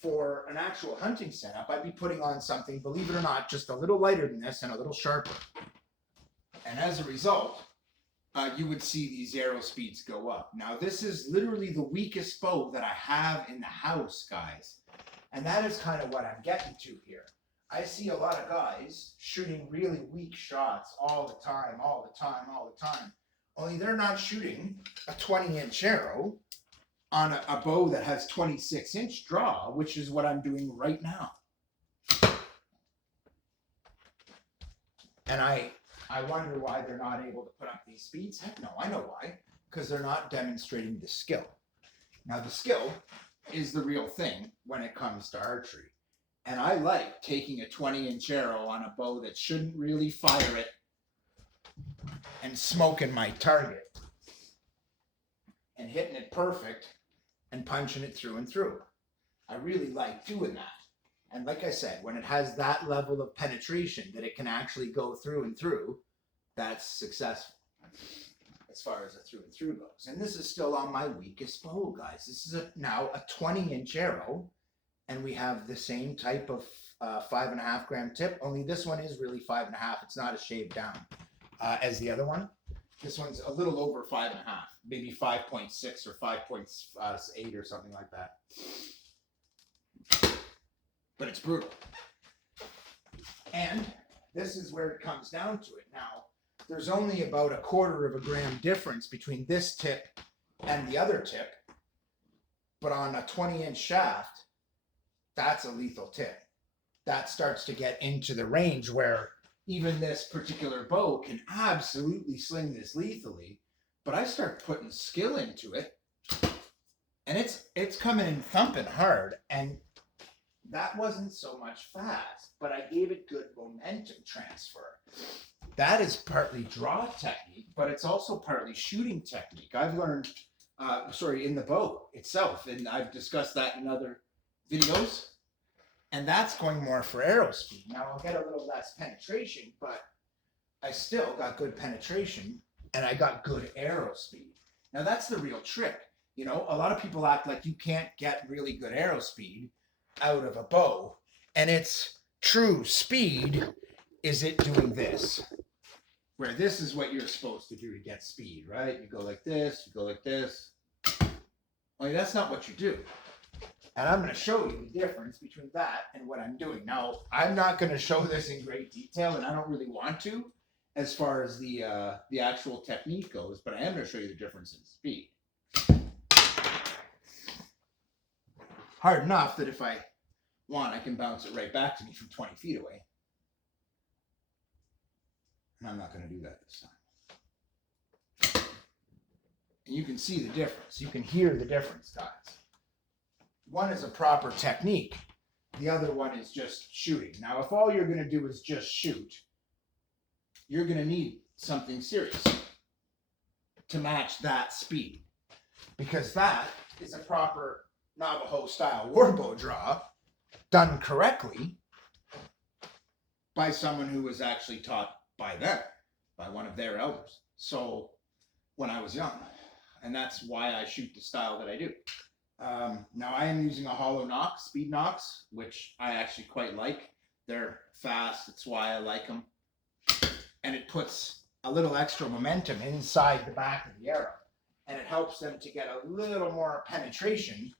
for an actual hunting setup, I'd be putting on something, believe it or not, just a little lighter than this and a little sharper. And as a result, you would see these arrow speeds go up. Now, this is literally the weakest bow that I have in the house, guys. And that is kind of what I'm getting to here. I see a lot of guys shooting really weak shots all the time. Only they're not shooting a 20-inch arrow on a bow that has 26-inch draw, which is what I'm doing right now. And I wonder why they're not able to put up these speeds. Heck no, I know why. Because they're not demonstrating the skill. Now, the skill is the real thing when it comes to archery. And I like taking a 20-inch arrow on a bow that shouldn't really fire it and smoking my target and hitting it perfect and punching it through and through. I really like doing that. And like I said, when it has that level of penetration that it can actually go through and through, that's successful. as far as a through and through goes. And this is still on my weakest bow, guys. This is now a 20-inch arrow, and we have the same type of 5.5 gram tip, only this one is really 5.5. It's not as shaved down as the other one. This one's a little over 5.5, maybe 5.6 or 5.8 or something like that. But it's brutal. And this is where it comes down to it. Now, there's only about 1/4 gram difference between this tip and the other tip, but on a 20-inch shaft, that's a lethal tip. That starts to get into the range where even this particular bow can absolutely sling this lethally, but I start putting skill into it, and it's coming in thumping hard, and that wasn't so much fast, but I gave it good momentum transfer. That is partly draw technique, but it's also partly shooting technique. I've learned, in the bow itself, and I've discussed that in other videos, and that's going more for arrow speed. Now I'll get a little less penetration, but I still got good penetration, and I got good arrow speed. Now that's the real trick. You know, a lot of people act like you can't get really good arrow speed out of a bow, and its true speed is it doing this, where this is what you're supposed to do to get speed, right? You go like this, you go like this. Only that's not what you do. And I'm going to show you the difference between that and what I'm doing. Now, I'm not going to show this in great detail, and I don't really want to as far as the actual technique goes, but I am going to show you the difference in speed. Hard enough that if I want, I can bounce it right back to me from 20 feet away. And I'm not going to do that this time. And you can see the difference. You can hear the difference, guys. One is a proper technique. The other one is just shooting. Now, if all you're going to do is just shoot, you're going to need something serious to match that speed. Because that is a proper Navajo-style warbow draw done correctly by someone who was actually taught by them, by one of their elders. So when I was young, and that's why I shoot the style that I do. Now I am using a hollow nock, speed nocks, which I actually quite like. They're fast, that's why I like them. And it puts a little extra momentum inside the back of the arrow. And it helps them to get a little more penetration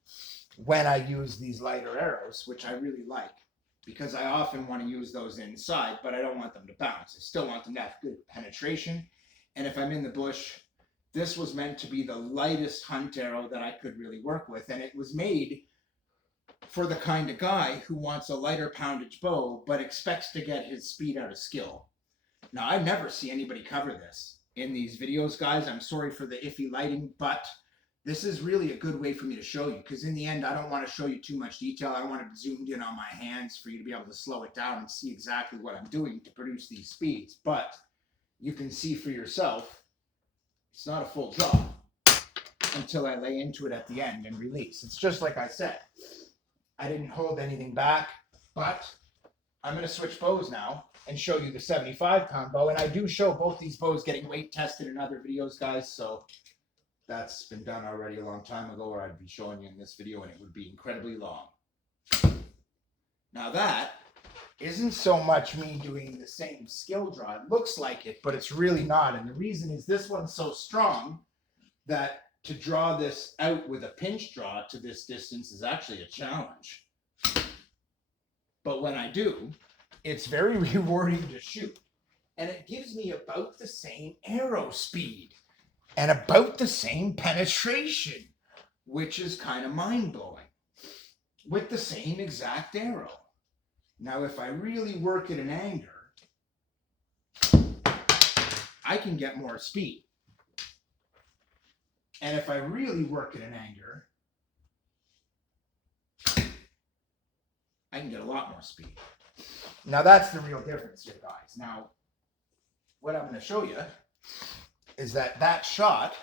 when I use these lighter arrows, which I really like. Because I often want to use those inside, but I don't want them to bounce. I still want them to have good penetration. And if I'm in the bush, this was meant to be the lightest hunt arrow that I could really work with. And it was made for the kind of guy who wants a lighter poundage bow, but expects to get his speed out of skill. Now, I never see anybody cover this in these videos, guys. I'm sorry for the iffy lighting, but this is really a good way for me to show you, because in the end, I don't want to show you too much detail. I want it zoomed in on my hands for you to be able to slow it down and see exactly what I'm doing to produce these speeds. But you can see for yourself, it's not a full draw until I lay into it at the end and release. It's just like I said. I didn't hold anything back, but I'm going to switch bows now and show you the 75-pound bow. And I do show both these bows getting weight tested in other videos, guys, so that's been done already a long time ago, or I'd be showing you in this video and it would be incredibly long. Now that isn't so much me doing the same skill draw. It looks like it, but it's really not. And the reason is this one's so strong that to draw this out with a pinch draw to this distance is actually a challenge. But when I do, it's very rewarding to shoot. And it gives me about the same arrow speed and about the same penetration, which is kind of mind-blowing, with the same exact arrow. Now, if I really work at an anger, I can get more speed. And if I really work at an anger, I can get a lot more speed. Now, that's the real difference here, guys. Now, what I'm going to show you is that shot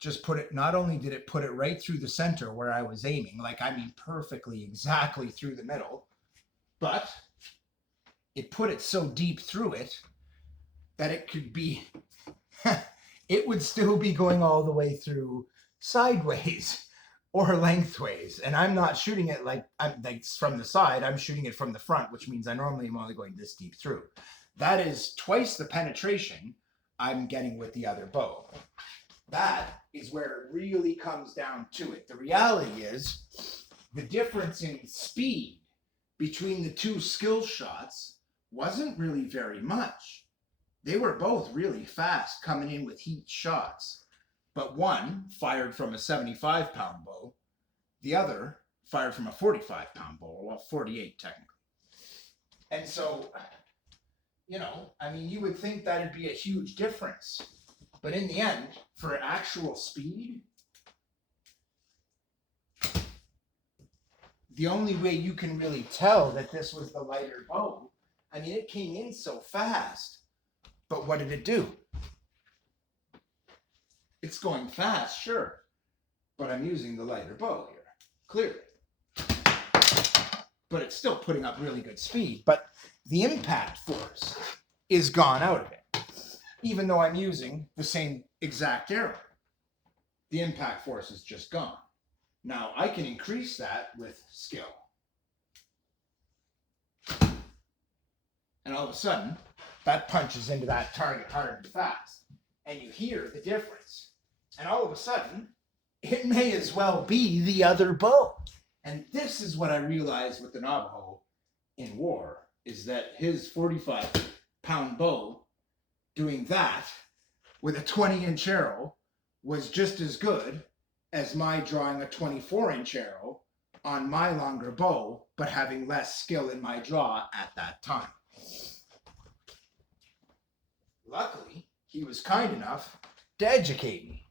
just put it, not only did it put it right through the center where I was aiming, like I mean perfectly, exactly through the middle, but it put it so deep through it that it could be it would still be going all the way through sideways or lengthways. And I'm not shooting it like from the side. I'm shooting it from the front, which means I normally am only going this deep through. That is twice the penetration I'm getting with the other bow. That is where it really comes down to it. The reality is the difference in speed between the two skill shots wasn't really very much. They were both really fast coming in with heat shots, but one fired from a 75-pound bow, the other fired from a 45-pound bow, well, 48 technically. And so, you know, I mean, you would think that'd be a huge difference, but in the end, for actual speed, the only way you can really tell that this was the lighter bow, I mean, it came in so fast, but what did it do? It's going fast, sure, but I'm using the lighter bow here, clearly. But it's still putting up really good speed, but the impact force is gone out of it, even though I'm using the same exact arrow. The impact force is just gone. Now, I can increase that with skill. And all of a sudden, that punches into that target hard and fast. And you hear the difference. And all of a sudden, it may as well be the other bow. And this is what I realized with the Navajo in war, is that his 45-pound bow doing that with a 20-inch arrow was just as good as my drawing a 24-inch arrow on my longer bow, but having less skill in my draw at that time. Luckily, he was kind enough to educate me.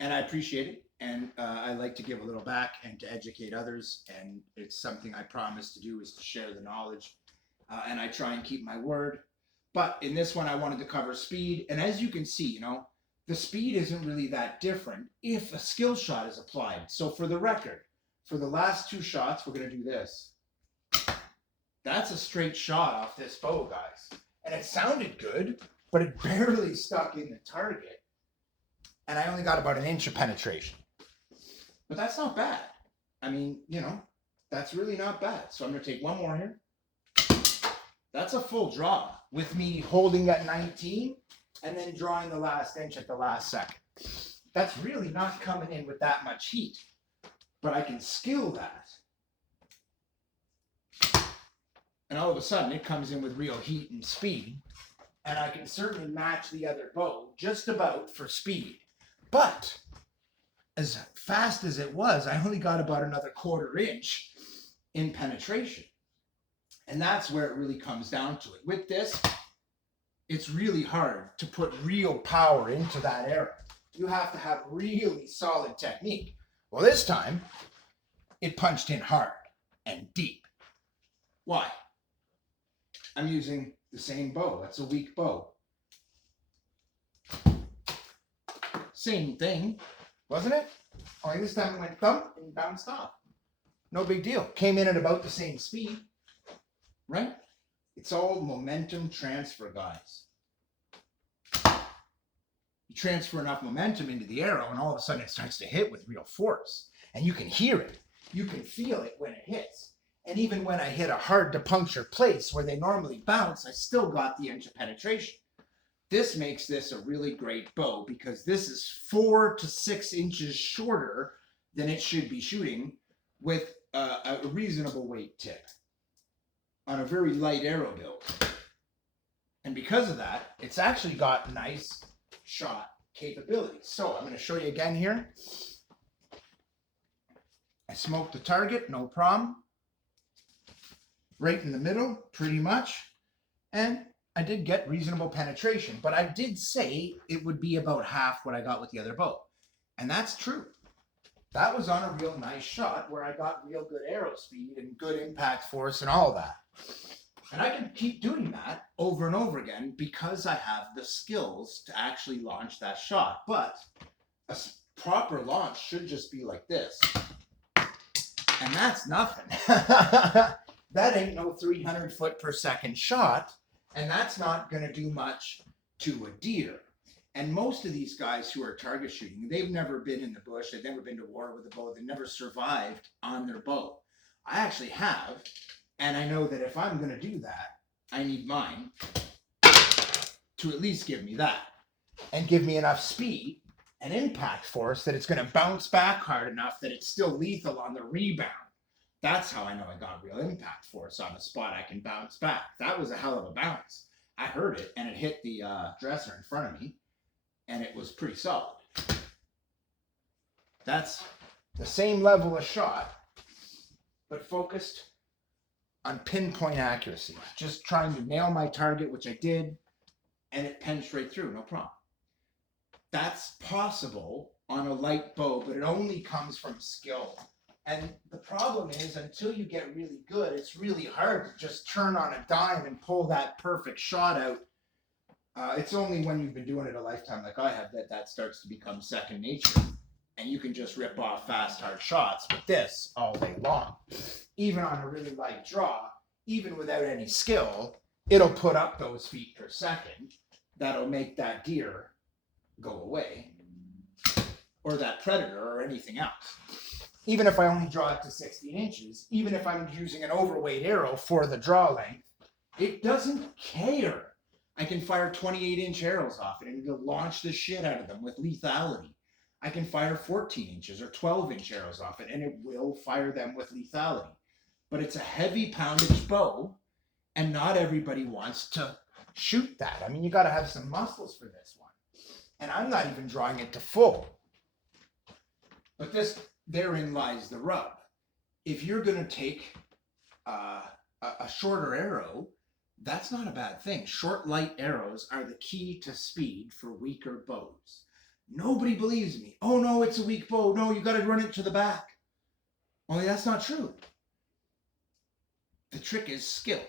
And I appreciate it. And I like to give a little back and to educate others. And it's something I promise to do, is to share the knowledge. And I try and keep my word. But in this one, I wanted to cover speed. And as you can see, you know, the speed isn't really that different if a skill shot is applied. So for the record, for the last two shots, we're going to do this. That's a straight shot off this bow, guys. And it sounded good, but it barely stuck in the target. And I only got about an inch of penetration. But that's not bad. I mean, you know, that's really not bad. So I'm going to take one more here. That's a full draw with me holding at 19 and then drawing the last inch at the last second. That's really not coming in with that much heat. But I can skill that. And all of a sudden, it comes in with real heat and speed. And I can certainly match the other bow just about for speed. But as fast as it was, I only got about another 1/4 inch in penetration. And that's where it really comes down to it. With this, it's really hard to put real power into that arrow. You have to have really solid technique. Well, this time, it punched in hard and deep. Why? I'm using the same bow. That's a weak bow. Same thing, wasn't it? Only this time it went thump and bounced off. No big deal. Came in at about the same speed, right? It's all momentum transfer, guys. You transfer enough momentum into the arrow, and all of a sudden it starts to hit with real force. And you can hear it. You can feel it when it hits. And even when I hit a hard to puncture place where they normally bounce, I still got the inch of penetration. This makes this a really great bow because this is 4 to 6 inches shorter than it should be shooting with a reasonable weight tip on a very light arrow build. And because of that, it's actually got nice shot capability. So I'm going to show you again here. I smoked the target, no problem. Right in the middle, pretty much. And I did get reasonable penetration, but I did say it would be about half what I got with the other bow. And that's true. That was on a real nice shot where I got real good arrow speed and good impact force and all that. And I can keep doing that over and over again because I have the skills to actually launch that shot. But a proper launch should just be like this. And that's nothing. That ain't no 300 foot per second shot. And that's not going to do much to a deer. And most of these guys who are target shooting, they've never been in the bush, they've never been to war with a bow, they've never survived on their bow. I actually have, and I know that if I'm going to do that, I need mine to at least give me that and give me enough speed and impact force that it's going to bounce back hard enough that it's still lethal on the rebound. That's how I know I got real impact force on a spot I can bounce back. That was a hell of a bounce. I heard it, and it hit the dresser in front of me, and it was pretty solid. That's the same level of shot, but focused on pinpoint accuracy. Just trying to nail my target, which I did, and it penned straight through, no problem. That's possible on a light bow, but it only comes from skill. And the problem is, until you get really good, it's really hard to just turn on a dime and pull that perfect shot out. It's only when you've been doing it a lifetime like I have that starts to become second nature. And you can just rip off fast, hard shots with this all day long. Even on a really light draw, even without any skill, it'll put up those feet per second. That'll make that deer go away, or that predator, or anything else. Even if I only draw it to 16 inches, even if I'm using an overweight arrow for the draw length, it doesn't care. I can fire 28-inch arrows off it, and it'll launch the shit out of them with lethality. I can fire 14 inches or 12-inch arrows off it, and it will fire them with lethality. But it's a heavy poundage bow, and not everybody wants to shoot that. I mean, you got to have some muscles for this one. And I'm not even drawing it to full. But therein lies the rub. If you're going to take a shorter arrow, that's not a bad thing. Short, light arrows are the key to speed for weaker bows. Nobody believes me. Oh, no, it's a weak bow. No, you got to run it to the back. Only that's not true. The trick is skill.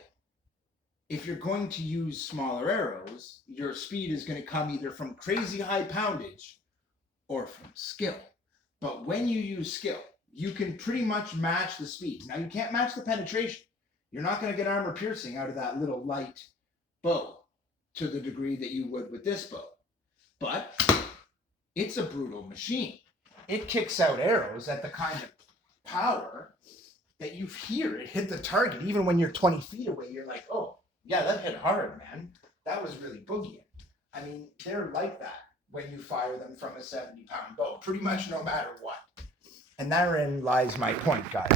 If you're going to use smaller arrows, your speed is going to come either from crazy high poundage or from skill. But when you use skill, you can pretty much match the speeds. Now, you can't match the penetration. You're not going to get armor piercing out of that little light bow to the degree that you would with this bow. But it's a brutal machine. It kicks out arrows at the kind of power that you hear it hit the target. Even when you're 20 feet away, you're like, oh, yeah, that hit hard, man. That was really boogieing. I mean, they're like that when you fire them from a 70-pound bow, pretty much no matter what. And therein lies my point, guys.